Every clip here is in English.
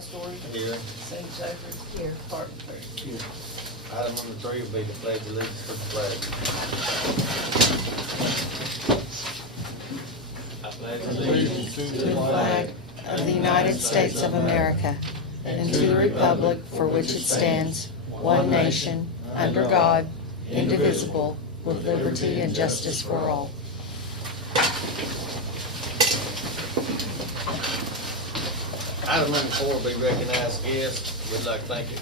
Paul Story. Here. Sandy Jeffers. Here. Barton Terry. Here. Item number 3 will be the pledge of allegiance to the flag. I pledge Allegiance to To the flag of the United States of America and to the republic for which it stands, one nation, under God, indivisible, with liberty and justice for all. Item number 4 will be recognized guests. We'd like to thank you.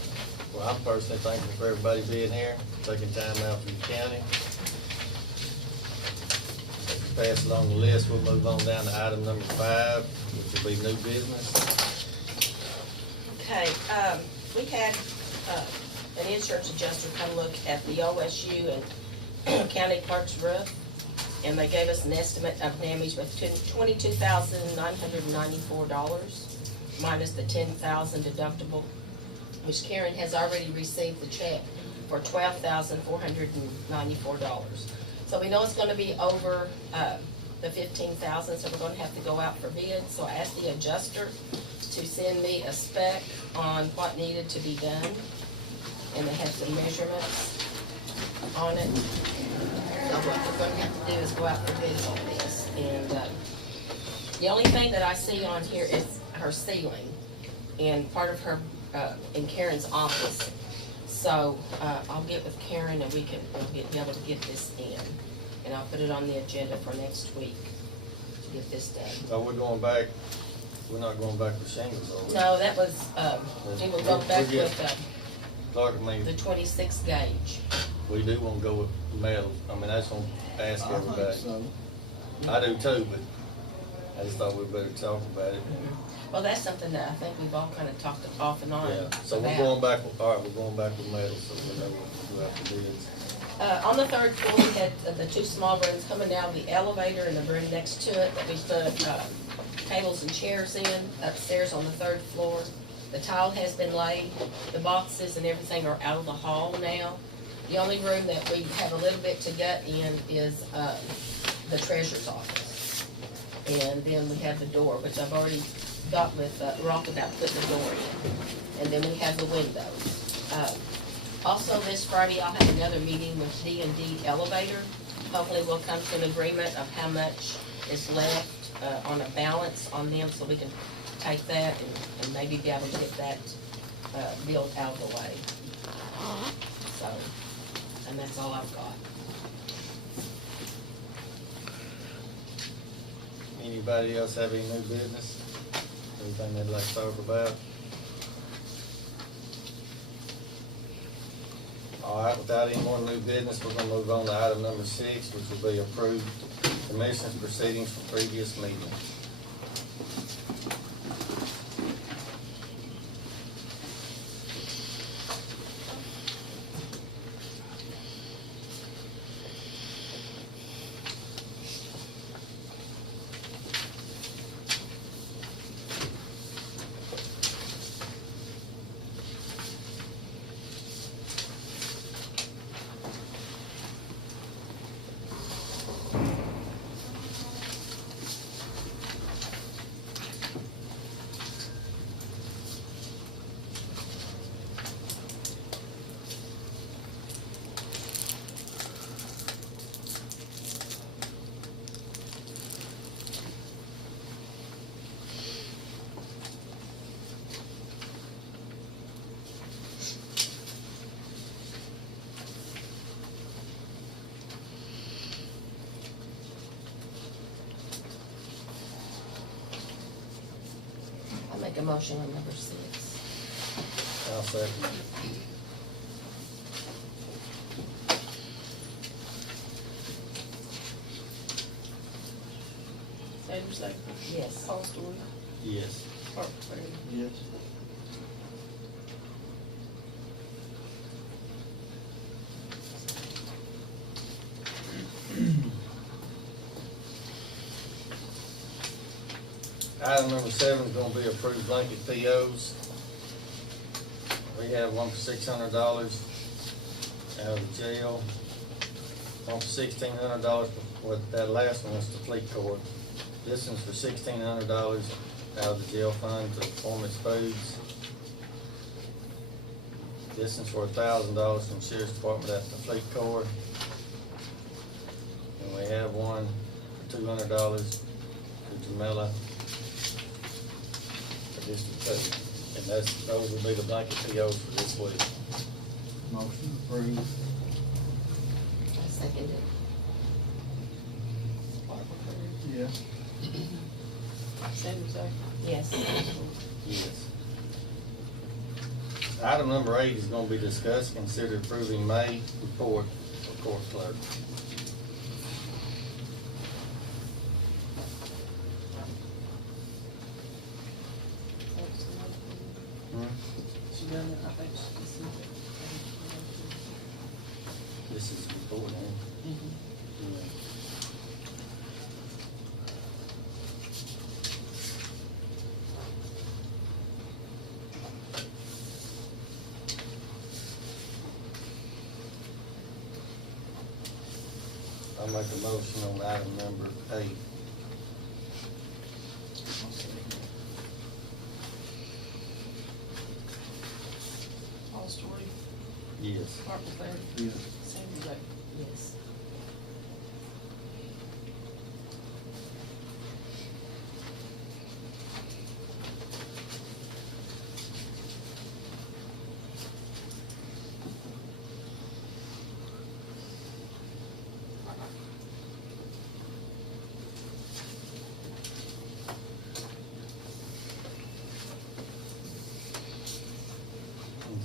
Well, I'm personally thankful for everybody being here, taking time out from the county. If you pass along the list, we'll move on down to item number 5, which will be new business. Okay, we had an insurance adjuster come look at the OSU and county clerk's roof, and they gave us an estimate of damage with $22,994 minus the $10,000 deductible, which Karen has already received the check for $12,494. So we know it's gonna be over the $15,000, so we're gonna have to go out for bid. So I asked the adjuster to send me a spec on what needed to be done, and they had some measurements on it. So what we're gonna have to do is go out for bids on this. And the only thing that I see on here is her ceiling and part of her, in Karen's office. So I'll get with Karen and we'll be able to get this in. And I'll put it on the agenda for next week to get this done. So we're going back, we're not going back with shingles, are we? No, that was, we will go back with Clark, I mean, the 26 gauge. we do want to go with metal. I mean, I just want to ask I think everybody. so. I do too, but I just thought we'd better talk about it. Well, that's something that I think we've all kind of talked off and on Yeah, so we're about. going back, all right, we're going back with metal, so we know what we have to do. On the third floor, we had the two small rooms coming down, the elevator and the room next to it that we put tables and chairs in upstairs on the third floor. The tile has been laid, the boxes and everything are out of the hall now. The only room that we have a little bit to gut in is the treasurer's office. And then we have the door, which I've already got with Rock about putting the door in. And then we have the windows. Also, this Friday, I'll have another meeting with D&D Elevator. Hopefully, we'll come to an agreement of how much is left on a balance on them, so we can take that and maybe be able to get that bill out of the way. So, and that's all I've got. Anybody else have any new business? Anything they'd like to talk about? All right, without any more new business, we're gonna move on to item number 6, which will be approved commission's proceedings from previous meetings. I'll make a motion on number 6. I'll second. Sandy Jeffers. Yes. Paul Story. Yes. Barton Terry. Yes. Item number 7 is gonna be approved blanket POs. We have one for $600 out of the jail, one for $1,600, what that last one was the fleet court. This one's for $1,600 out of the jail fund to Performance Foods. This is for $1,000 from Sheriff's Department at the Fleet Corps. And we have one for $200 to Jamela for District 2. And those will be the blanket POs for this week. Motion approved. I second it. Yes. Sanders, aye. Yes. Yes. Item number 8 is gonna be discussed, consider approving May report for court clerk. She done it, I think she just sent it. This is the report, ain't it? Yeah. I'll make a motion on item number 8. Paul Story, Yes. Bartlett, Yes. Sanders, aye. Yes.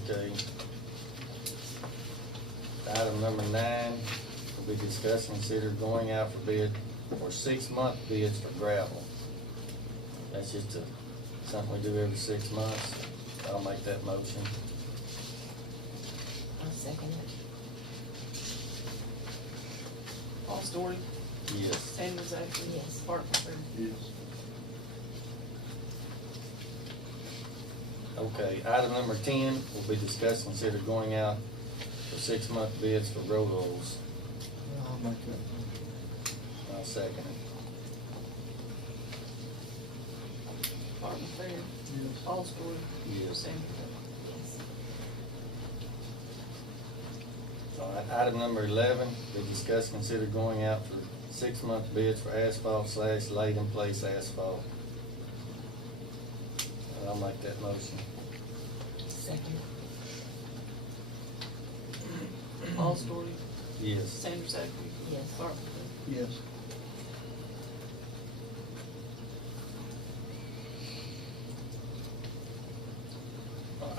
Okay. Item number 9 will be discussed, consider going out for bid for 6-month bids for gravel. That's just something we do every 6 months. I'll make that motion. I second it. Paul Story, Yes. Sanders, aye. Yes. Bartlett, Yes. Okay, item number 10 will be discussed, consider going out for 6-month bids for road oils. I'll make that motion. I'll second it. Bartlett, Yes. Paul Story, Yes. Sanders, aye. Yes. All right, item number 11, we discussed, consider going out for 6-month bids for asphalt / laid-in-place asphalt. I'll make that motion. Second. Paul Story, Yes. Sanders, aye. Yes. Bartlett, Yes.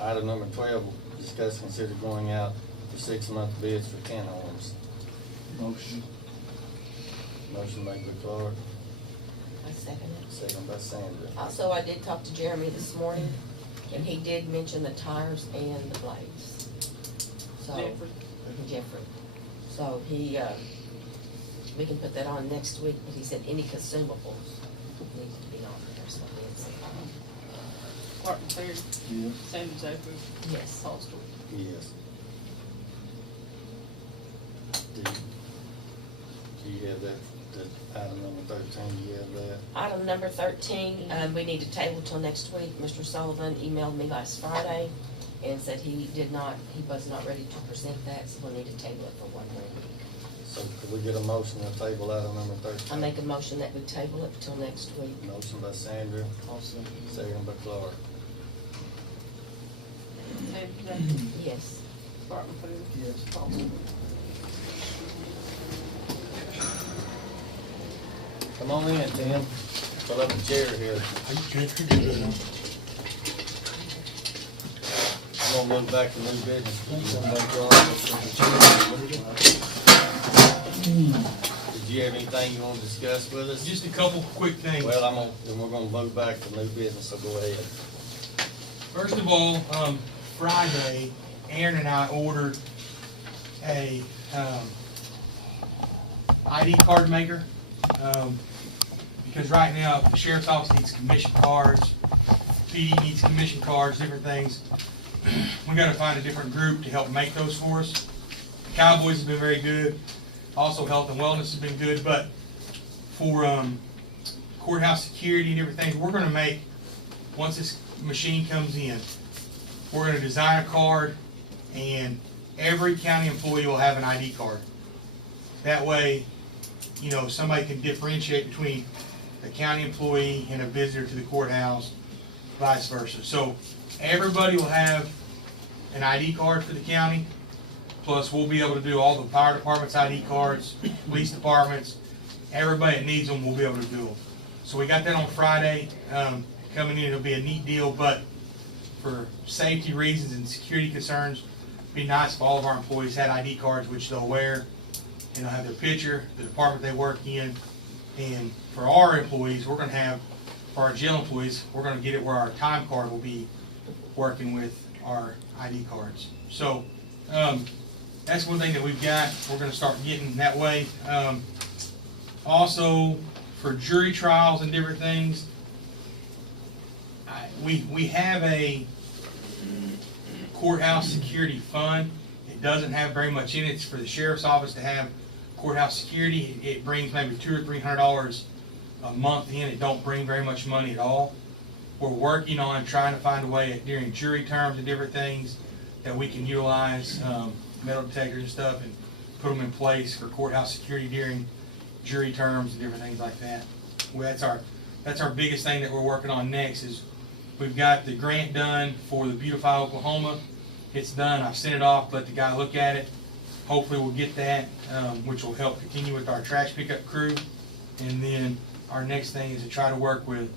Item number 12, we'll discuss, consider going out for 6-month bids for 10 homes. Motion. Motion made by Clark, I second it. second by Sandra. Also, I did talk to Jeremy this morning, and he did mention the tires and the blades. So, Jeffrey, Jeffrey. So he, we can put that on next week, but he said any consumables need to be on there, so it's, Bartlett, Yes. Sanders, aye. yes. Paul Story. Yes. Do you have that item number 13, do you have that? Item number 13, we need to table till next week. Mr. Sullivan emailed me last Friday and said he was not ready to present that, so we'll need to table it for 1 more week. So could we get a motion to table item number 13? I make a motion that we table it till next week. Motion by Sandra, I'll second. second by Clark. Sanders, aye. Yes. Bartlett, Yes. Paul Story. Come on in, Tim. Fill up the chair here. I'm gonna move back to new business. You come back on. Did you have anything you want to discuss with us? Just a couple quick things. Well, then we're gonna move back to new business, so go ahead. First of all, Friday, Aaron and I ordered a ID card maker. Because right now, the sheriff's office needs commission cards, PD needs commission cards, different things. We gotta find a different group to help make those for us. Cowboys have been very good, also health and wellness has been good, but for courthouse security and everything, we're gonna make, once this machine comes in, we're gonna design a card and every county employee will have an ID card. That way, you know, somebody can differentiate between a county employee and a visitor to the courthouse, vice versa. So everybody will have an ID card for the county, plus we'll be able to do all the fire department's ID cards, police departments, everybody that needs them will be able to do them. So we got that on Friday, coming in. It'll be a neat deal, but for safety reasons and security concerns, it'd be nice if all of our employees had ID cards, which they'll wear, and they'll have their picture, the department they work in. And for our employees, we're gonna have, for our jail employees, we're gonna get it where our time card will be working with our ID cards. So, that's one thing that we've got, we're gonna start getting that way. Also, for jury trials and different things, we have a courthouse security fund. It doesn't have very much in it. It's for the sheriff's office to have courthouse security. It brings maybe $200 or $300 a month in. It don't bring very much money at all. We're working on trying to find a way during jury terms and different things that we can utilize metal detectors and stuff and put them in place for courthouse security during jury terms and different things like that. Well, that's our biggest thing that we're working on next. Is we've got the grant done for the Beautify Oklahoma. It's done. I've sent it off, let the guy look at it. Hopefully we'll get that, which will help continue with our trash pickup crew. And then our next thing is to try to work with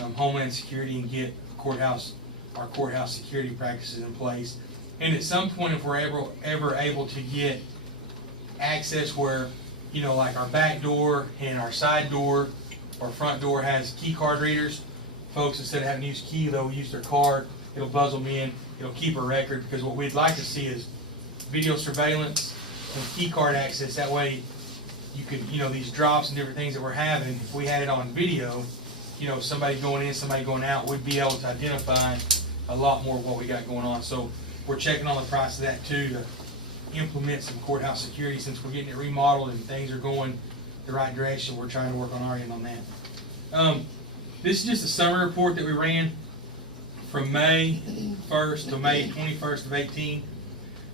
Homeland Security and get our courthouse security practices in place. And at some point, if we're ever able to get access where, you know, like our back door and our side door or front door has key card readers, folks, instead of having to use key, they'll use their card. It'll buzz them in. It'll keep a record, because what we'd like to see is video surveillance and key card access. That way you could, you know, these drops and different things that we're having, if we had it on video, you know, somebody going in, somebody going out, we'd be able to identify a lot more of what we got going on. So we're checking on the price of that too, to implement some courthouse security. Since we're getting it remodeled and things are going the right direction, we're trying to work on our end on that. This is just a summary report that we ran from May 1st to May 21st of 18.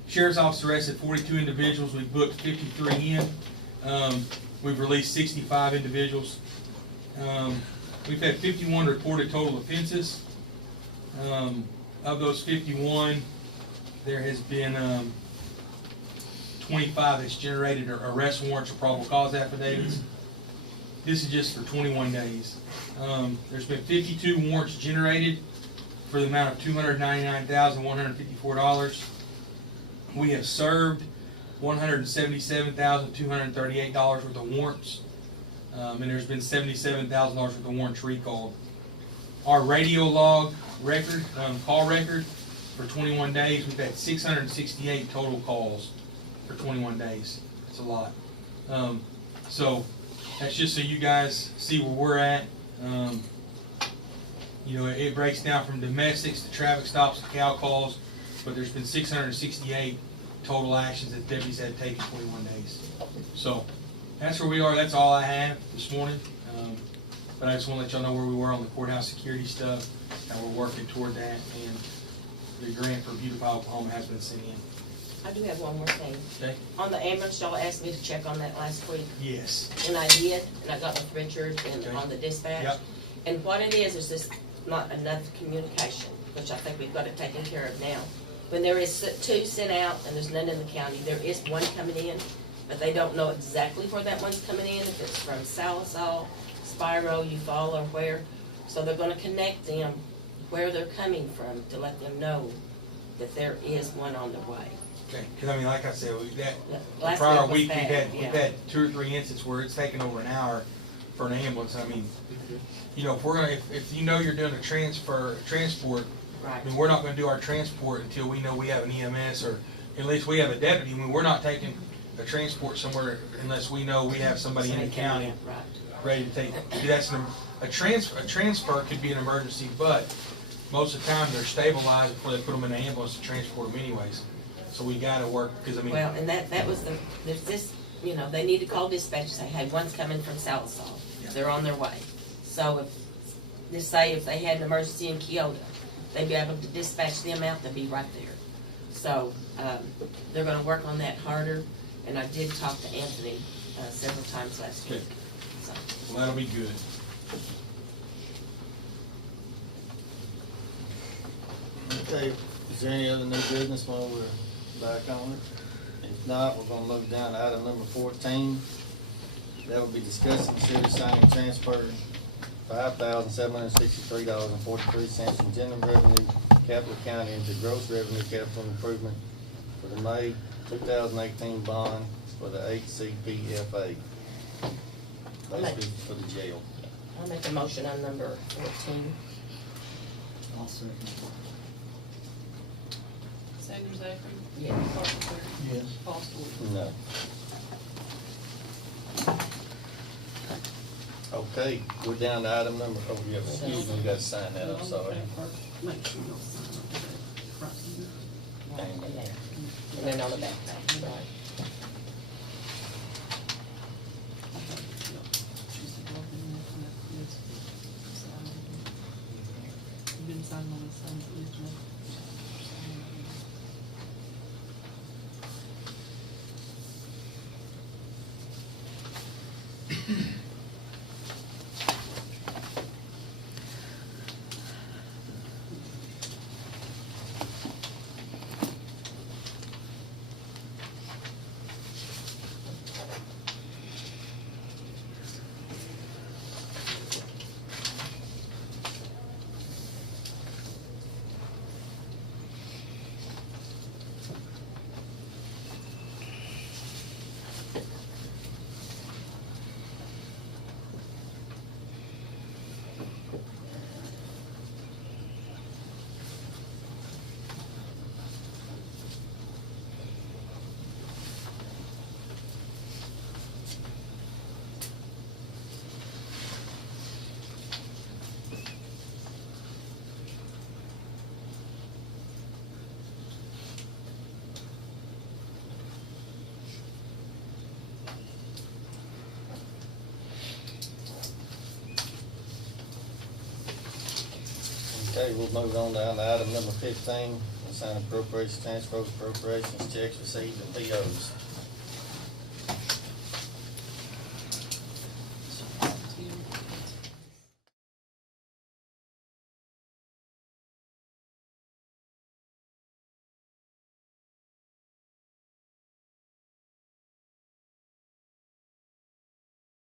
Sheriff's Office arrested 42 individuals. We booked 53 in. We've released 65 individuals. We've had 51 reported total offenses. Of those 51, there has been 25 that's generated arrest warrants or probable cause affidavits. This is just for 21 days. There's been 52 warrants generated for the amount of $299,154. We have served $177,238 worth of warrants, and there's been $77,000 worth of warrants recalled. Our radio log record, call record, for 21 days, we've had 668 total calls for 21 days. That's a lot. So that's just so you guys see where we're at. You know, it breaks down from domestics to traffic stops to cow calls, but there's been 668 total actions that deputies had taken 21 days. So that's where we are. That's all I have this morning. But I just want to let y'all know where we were on the courthouse security stuff, and we're working toward that. And the grant for Beautify Oklahoma has been sent in. I do have one more thing. Okay. On the ambulance, y'all asked me to check on that last week, Yes. and I did, and I got with Richard and Okay. on the dispatch. Yep. And what it is just not enough communication, which I think we've got it taken care of now. When there is 2 sent out and there's none in the county, there is 1 coming in, but they don't know exactly where that one's coming in, if it's from Salisal, Spiro, Eufaula, or where. So they're gonna connect them where they're coming from to let them know that there is one on the way. Okay. Because I mean, like I said, Last prior week was week bad, we've had 2 or 3 instances where it's taken over an hour for an ambulance. I mean, you know, if we're gonna, if you know you're doing a transport, Right. I mean, we're not gonna do our transport until we know we have an EMS, or at least we have a deputy. I mean, we're not taking a transport somewhere unless we know we have somebody in the county Right. ready to take. That's a transfer could be an emergency, but most of the time they're stabilized before they put them in the ambulance to transport them anyways. So we gotta work, because I mean. Well, and that was there's this, you know, they need to call dispatch and say, hey, one's coming from Salisal. Yeah. They're on their way. So if, just say if they had an emergency in Kyoto, they'd be able to dispatch them out, they'd be right there. So They're gonna work on that harder, and I did talk to Anthony, several times last week, Okay. so. Well, that'll be good. Okay, is there any other new business while we're back on it? If not, we're gonna move down to item number 14. That will be discussing consider signing transfer $5,763.43 from general revenue capital account into gross revenue capital improvement for the May 2018 bond for the HCPFA. Basically for the jail. I'll make a motion on number 14. I'll second. Sanders Zachary? Yes. Parker? Yes. Foster? No. Okay, we're down to item number, oh, yeah, excuse me, you gotta sign that, I'm sorry. Make sure you'll sign up there. Front here. Right, and there. And then on the back page, right. She's working on that list. You've been signing on the same list, right? Okay, we'll move on down to item number 15, sign appropriations, transfers, appropriations, checks received, and POs.